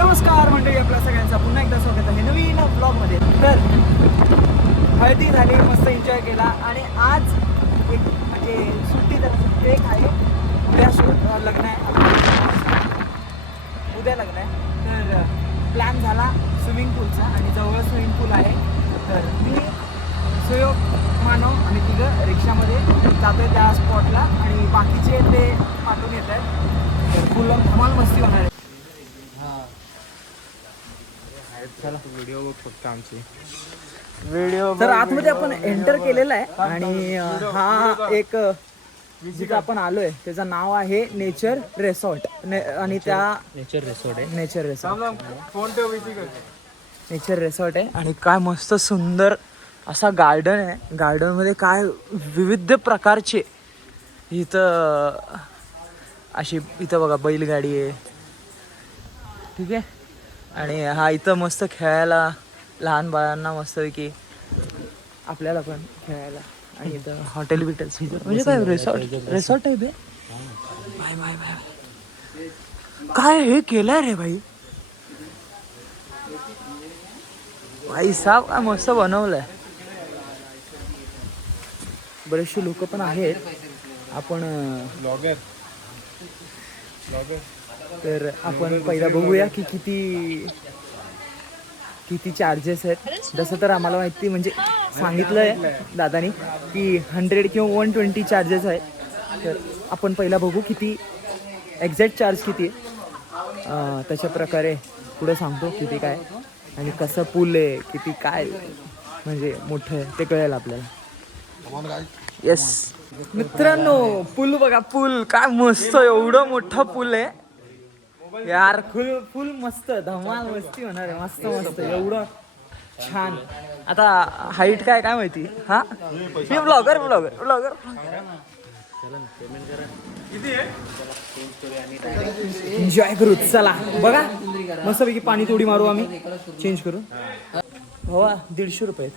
नमस्कार मंडळी, आपल्या सगळ्यांचा पुन्हा एकदा स्वागत आहे नवीन ब्लॉगमध्ये. तर हळदी झाली, मस्त एन्जॉय केला आणि आज एक म्हणजे सुट्टी तर सुट्टी एक आहे. उद्या लग्न आहे, उद्या लग्न आहे. तर प्लॅन झाला स्विमिंग पूलचा आणि जवळ स्विमिंग पूल आहे. तर मी सुयोग मानव आणि तिघं रिक्षामध्ये जातो आहे त्या स्पॉटला आणि बाकीचे ते पाठवून येत आहेत. तर फुल धमाल मस्ती होणार आहे. चला व्हिडिओ बघ फक्त आमची व्हिडिओ. तर आतमध्ये आपण एंटर केलेला आहे आणि हा एक जिथं आपण आलोय त्याचं नाव आहे नेचर रिसॉर्ट आणि त्या नेचर रिसॉर्ट आहे. नेचर रिसॉर्ट फोन ठेव नेचर रिसॉर्ट आहे आणि काय मस्त सुंदर असा गार्डन आहे. गार्डन मध्ये काय विविध प्रकारचे इथं अशी इथं बघा बैलगाडी आहे, ठीक आहे. आणि हा इथं मस्त खेळायला लहान बाळांना मस्तपैकी आपल्याला पण खेळायला. आणि इथं हॉटेल बिटेल म्हणजे काय रिसॉर्ट आहे बे. बाय बाय बाय काय हे केलंय रे भाई. भाई साहेब काय मस्त बनवलंय. बरेचसे लोक पण आहेत. आपण तर आपण पहिला बघूया की किती चार्जेस आहेत. जसं तर आम्हाला माहिती म्हणजे सांगितलं आहे दादानी की 100 किंवा 120 चार्जेस आहे. तर आपण पहिला बघू किती एक्झॅक्ट चार्ज किती आहे. तशा प्रकारे पुढे सांगतो किती काय आणि कसं पूल आहे किती काय म्हणजे मोठं आहे ते कळेल आपल्याला. येस मित्रांनो, पूल बघा, पूल काय मस्त एवढं मोठं पूल आहे यार. फुल मस्त धमाल मस्ती होणार आहे. मस्त मस्त एवढं छान. आता हाईट काय माहिती. हा मी ब्लॉगर एन्जॉय करू. चला बघा मस्तपैकी पाणी थोडी मारू आम्ही चेंज करू. हो 150 रुपये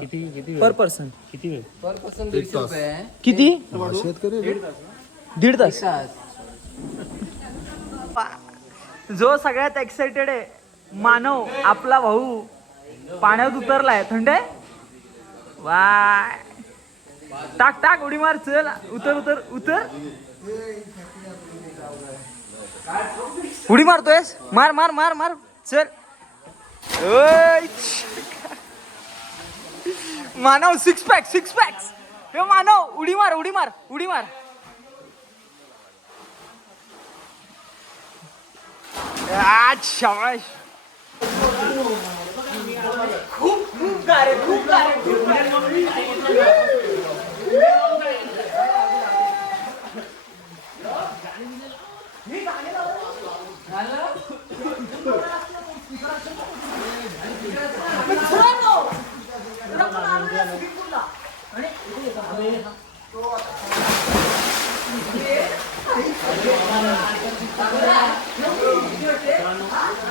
किती पर पर्सन. किती पर पर्सन 150 रुपये आहे. किती? दीड तास. जो सगळ्यात एक्साइटेड आहे मानव, आपला भाऊ पाण्यात उतरलाय. थंड आहे. वाय टाक उडी मार. चल उतर उडी मारतोयस. मार चल. मानव सिक्स पॅक्स हे मानव उडी मार. शाबाश. खूप गारे.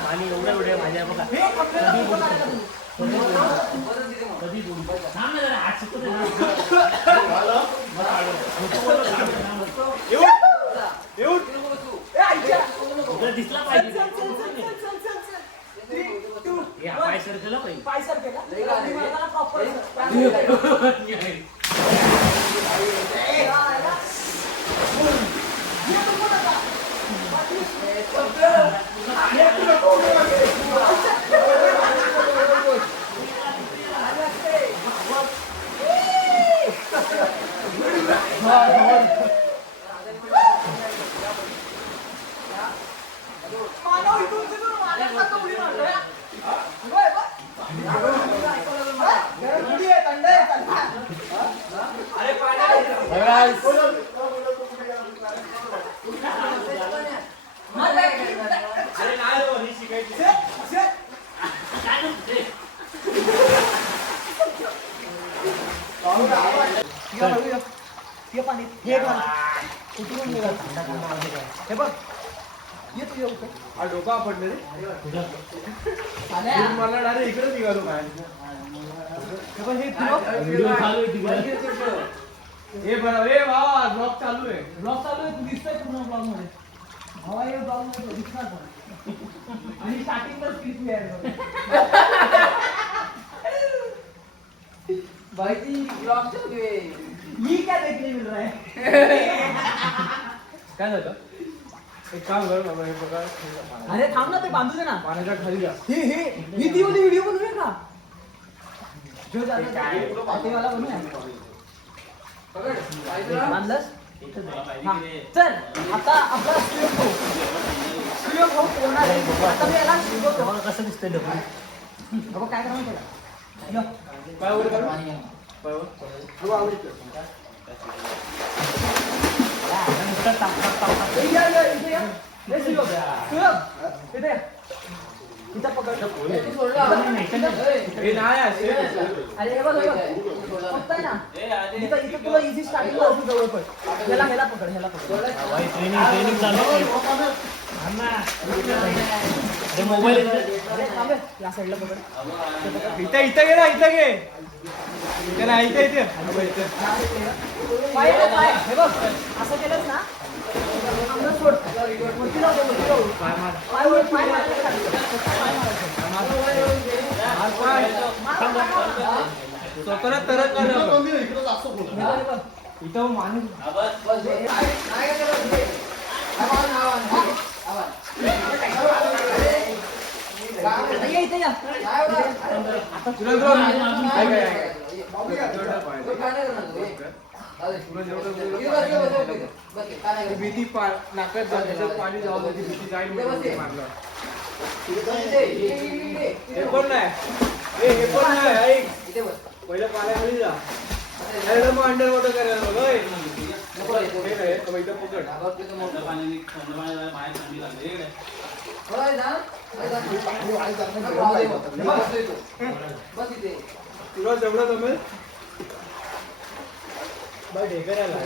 आणि एवढ्या माझ्या बघा दिसला पाहिजे. पाय सर पाणी हे बघ. डोका पडले रे. मला डायरेक्ट इकडे निघालो काय. हे बरं. हे भावा ब्लॉग चालू आहे. तू दिसतोय पूर्ण ब्लॉग मध्ये. भावा हे ब्लॉग मध्ये दिसणार. आणि स्टार्टिंगला स्क्रिप्ट भाई ती ब्लॉग ठेवते. मी काय देखील मिळ रहा है. काय झालं एक काम कर बाबा हे बघा अरे थांब ना ते बांधू दे ना. पाण्याच्या खाली जा ही ती वाली व्हिडिओ बनवूया का जो वाला बनवूया. बांधलंस हा. चल आता आपला स्टुडिओ भाऊ होणार आहे. आता मी याला कसं दिसतंय बाबा काय करावं त्याला. पाय वर कर पाणी घ्या. पाय वर इथं पकड. तू सोडलं आपण. हे नाही असे अरे हे बघ फक्त आहे ना इथं तुला इझी स्टार्टिंग होती जवळ पड. ह्याला पकड ह्याला पकड. मोबाईल अरे थांबे या साईडला पकड. इथं इथं घे ना इथं घे इथं नाही इथं इथे पाय हे बघ असं केलंस ना अंगात सोड. वरती जाऊ दे, वरती जाऊ. पाय वर पाय मारायचं. स्वतःला तरच इथं माणूस इथे या. तुला भीती नाकात जाण्याचं पाणी जाऊ द्यायची भीती जाईल म्हणून मारलं हे पण नाही हे पण नाही ऐक पहिलं पाण्याखाली जा मग अंडर वॉटर करायला बघ इथं पकड तुला जेवढं जमेल बाय ढेकऱ्याला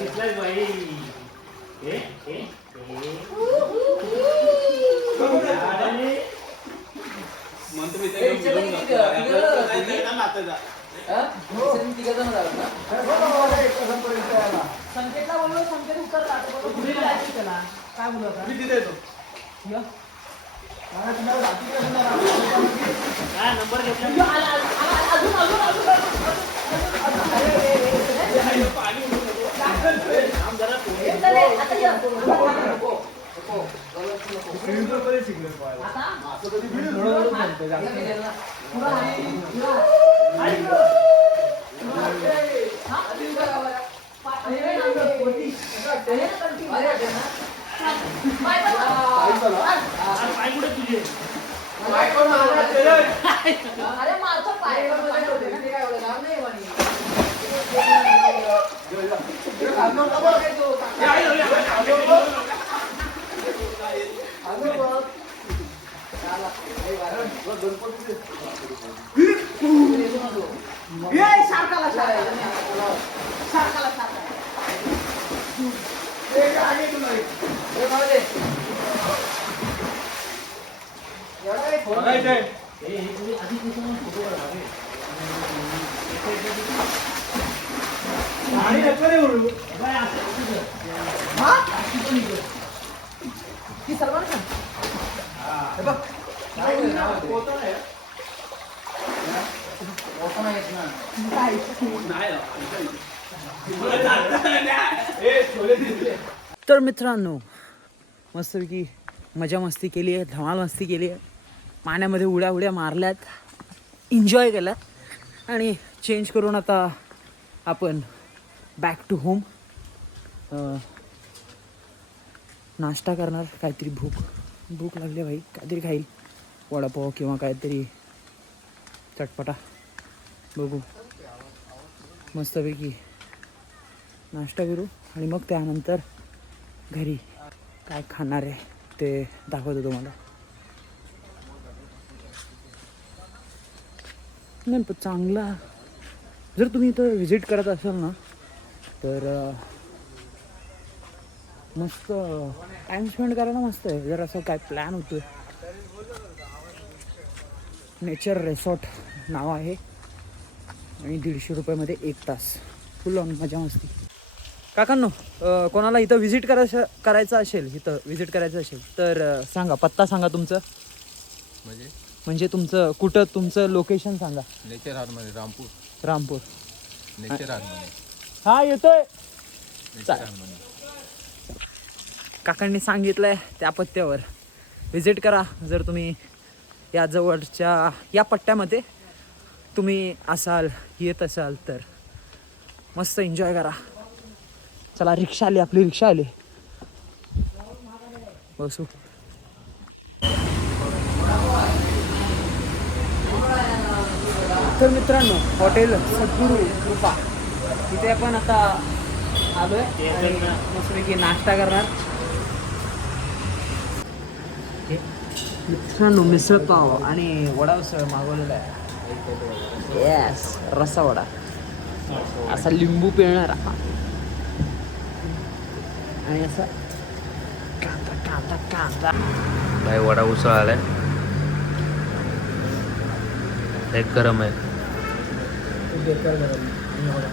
संकेतला बोललो संकेत उतरला त्याला काय बोलू आता. मी तिथे येतो नंबर घेतला अरे माझं पाय शार्काला सर्वांना तर मित्रांनो मस्तपैकी मजा मस्ती केली आहे, धमाल मस्ती केली आहे, पाण्यामध्ये उड्या मारल्यात, एन्जॉय केला आणि चेंज करून आता आपण बॅक टू होम नाश्ता करणार. काहीतरी भूक लागली भाई, काहीतरी खाईल, वडापाव किंवा काहीतरी चटपटा बघू. मस्तपैकी नाश्ता करू आणि मग त्यानंतर घरी काय खाणार आहे ते दाखवतो तुम्हाला. नाही पण चांगला जर तुम्ही इथं व्हिजिट करत असाल ना तर मस्त टाईम स्पेंड करायला मस्त आहे. जर असं काय प्लॅन होतो नेचर रिसॉर्ट नाव आहे आणि 150 रुपयामध्ये 1 तास फुल ऑन मजा मस्ती. काकांनो कोणाला इथं व्हिजिट करायचं असेल तर सांगा, पत्ता सांगा तुमचं. म्हणजे तुमचं कुठं तुमचं लोकेशन सांगा. Nature harmony Rampur. Rampur. Nature harmony. हा येतोय. Nature harmony. काकांनी सांगितलंय त्या पत्त्यावर विजिट करा. जर तुम्ही या जवळच्या या पट्ट्यामध्ये तुम्ही असाल येत असाल तर मस्त एन्जॉय करा. चला रिक्षा आली, आपली रिक्षा आली, बसू. तर मित्रांनो हॉटेल सद्गुरू कृपा इथे आपण आता आलोय आणि मस्तपैकी नाश्ता करणार. मित्रांनो मिसळ पाव आणि वडा उसळ मागवलेला आहे. येस रस्सा वडा असा लिंबू पिळणार आणि असं कांदा कांदा कांदा. भाई वडा उसळ आलाय. एक गरम आहे. बेकार गरम आणि वडा.